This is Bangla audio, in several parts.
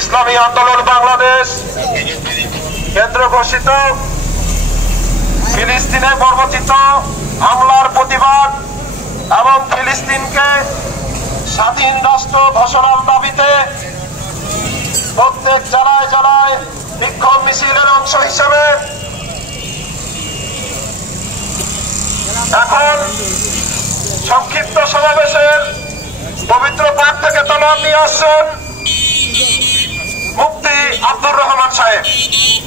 ইসলামী আন্দোলন বাংলাদেশ কেন্দ্র ঘোষিত ফিলিস্তিনে বর্বরচিত হামলার প্রতিবাদ এবং ফিলিস্তিনকে স্বাধীন রাষ্ট্র ঘোষণার দাবিতে প্রত্যেক জেলায় জেলায় বিক্ষোভ মিছিলের অংশ হিসেবে এখন সংক্ষিপ্ত সমাবেশের পবিত্র পাঠ থেকে তলোয়ার নিয়ে আসছেন মুফতি আব্দুর রহমান সাহেব।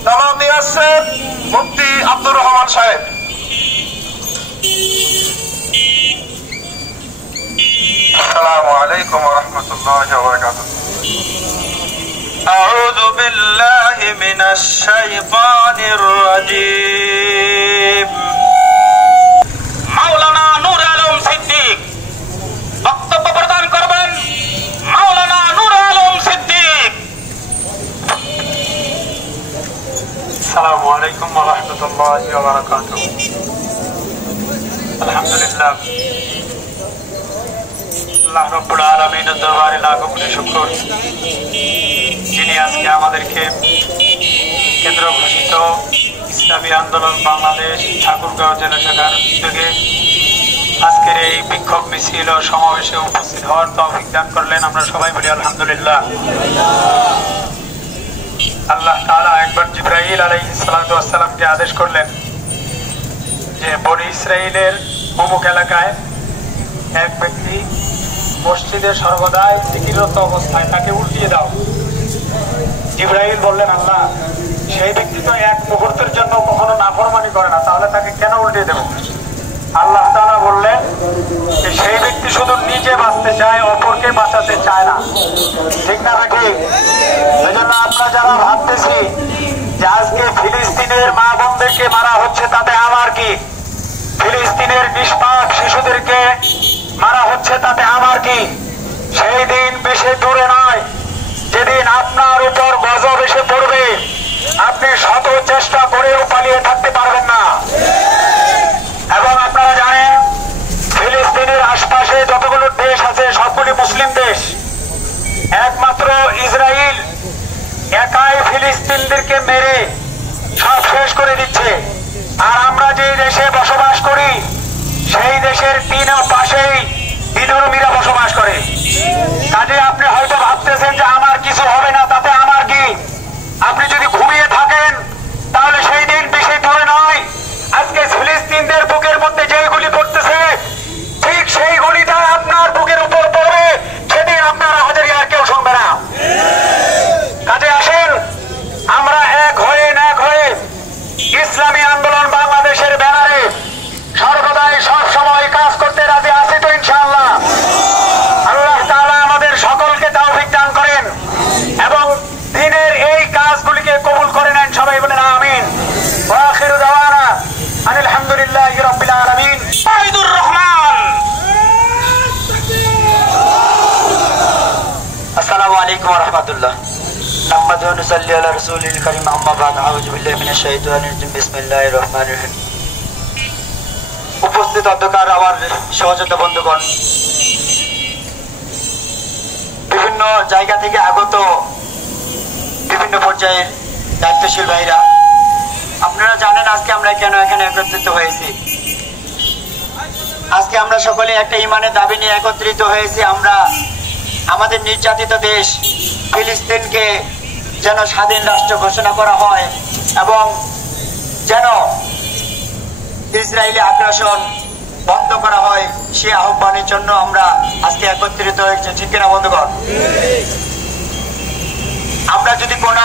তলোয়ার নিয়ে আসছেন মুফতি আব্দুর রহমান সাহেব। আসসালামু আলাইকুম ওয়া রাহমাতুল্লাহি ওয়া বারাকাতুহু। আউযু বিল্লাহি মিনাশ শাইতানির রাজীম। মাওলানা নূর আলম সিদ্দিক বক্তব্য প্রদান করবেন। মাওলানা নূর আলম সিদ্দিক। আসসালামু আলাইকুম ওয়া রাহমাতুল্লাহি ওয়া বারাকাতুহু। আলহামদুলিল্লাহ, আল্লাহ রাব্বুল আলামিনের দরবারে লাখো কোটি শুকর, যিনি আজকে আমাদেরকে কেন্দ্র ঘোষিত ইসলামী আন্দোলন বাংলাদেশ ঠাকুরগাঁও জেলা শাখার উদ্যোগে আজকের এই বিক্ষোভ মিছিল ও সমাবেশে উপস্থিত হওয়ার তৌফিক দান করলেন। আমরা সবাই বলি আলহামদুলিল্লাহ। আল্লাহ তাআলা একবার জিবরাইল আলাইহিস সালাতু ওয়াস সালামকে আদেশ করলেন যে বনি ইসরাইলের অমুক এলাকায় এক ব্যক্তি মসজিদে সর্বদাই জিকিররত অবস্থায়, তাকে উল্টিয়ে দাও। জিবরাইল বললেন, আল্লাহ, সেই ব্যক্তি তো এক মুহূর্তের জন্য কখনো নাফরমানি করে না, তাহলে তাকে কেন উল্টিয়ে দেব? আল্লাহ তাআলা বললেন যে সেই ব্যক্তি শুধু নিজে বাঁচতে চায়, অপরকে বাঁচাতে চায় না। ঠিক না নাকি? এই জন্য আমরা যারা ভাবতেছি যে আজকে ফিলিস্তিনের মা বোনদেরকে মারা হচ্ছে, তাতে আমার কি? ফিলিস্তিনের নিষ্পাপ শিশুদেরকে মারা হচ্ছে, তাতে আমার কি? সেই দিন বেশি দূরে নয় যেদিন আপনার উপর গজব এসে পড়বে, আপনি শত চেষ্টা করেও পালিয়ে থাকতে পারবেন না। এবং আপনারা জানেন ফিলিস্তিনের আশপাশে যতগুলো দেশ আছে সবগুলি মুসলিম দেশ। একমাত্র ইসরায়েল একাই ফিলিস্তিনদেরকে মেরে সব শেষ করে দিচ্ছে। আর আমরা যে দেশে বসবাস করি সেই দেশের তিন পাশেই বিধর্মীরা বসবাস করে। কাজে আপনি হয়তো ভাবতেছেন যে আমার কিছু হবে না, তাতে আমার কি? আপনি যদি ঘুমিয়ে থাকেন তাহলে সেই দিন বেশি দূরে নয়, আজকে ফিলিস্তিনদের বুকের মধ্যে যেই গুলি পড়তেছে ঠিক সেই গুলিটা আপনার বুকের উপর পড়বে, সেদিন আপনার হাজারি আর কেউ শুনবে না। কাজে আসেন আমরা এক হয়ে ইসলামী আন্দোলন বাংলাদেশের ব্যানারে সর্বদাই সব সময় কাজ করতে রাজি আছি তো ইনশাআল্লাহ। আল্লাহ তাআলা আমাদের সকলকে তৌফিক দান করেন এবং দিনের এই কাজগুলিকে কবুল করে নেন। সবাই বলেন আমিন। ওয়া আখিরু দাওয়ানা আলহামদুলিল্লাহি রাব্বিল আলামিন। সাইদুর রহমান। আসসালামু আলাইকুম ওয়া রাহমাতুল্লাহ। নাহমাদুহু ওয়া নুসাল্লি আলা রাসূলিল কারীম, আম্মা বাদ। আউযু বিল্লাহি মিনাশ শাইতানির রাজীম। বিসমিল্লাহির রহমানির রহিম। উপস্থিত অধ্যকার, আমার সহযোদ্ধা বন্ধুগণ, বিভিন্ন জায়গা থেকে আগত বিভিন্ন পর্যায়ের দায়িত্বশীল ভাইরা, আপনারা জানেন আজকে আমরা কেন এখানে একত্রিত হয়েছি। আজকে আমরা সকলে একটা ইমানের দাবি নিয়ে একত্রিত হয়েছি। আমরা আমাদের নির্যাতিত দেশ ফিলিস্তিনকে যেন স্বাধীন রাষ্ট্র ঘোষণা করা হয় এবং যেন ইসরায়েলি আগ্রাসন বন্ধ করা হয়, সে আহ্বানের জন্য আমরা আজকে একত্রিত হয়েছি। ঠিক কিনা বন্ধুগণ? আমরা যদি কোনো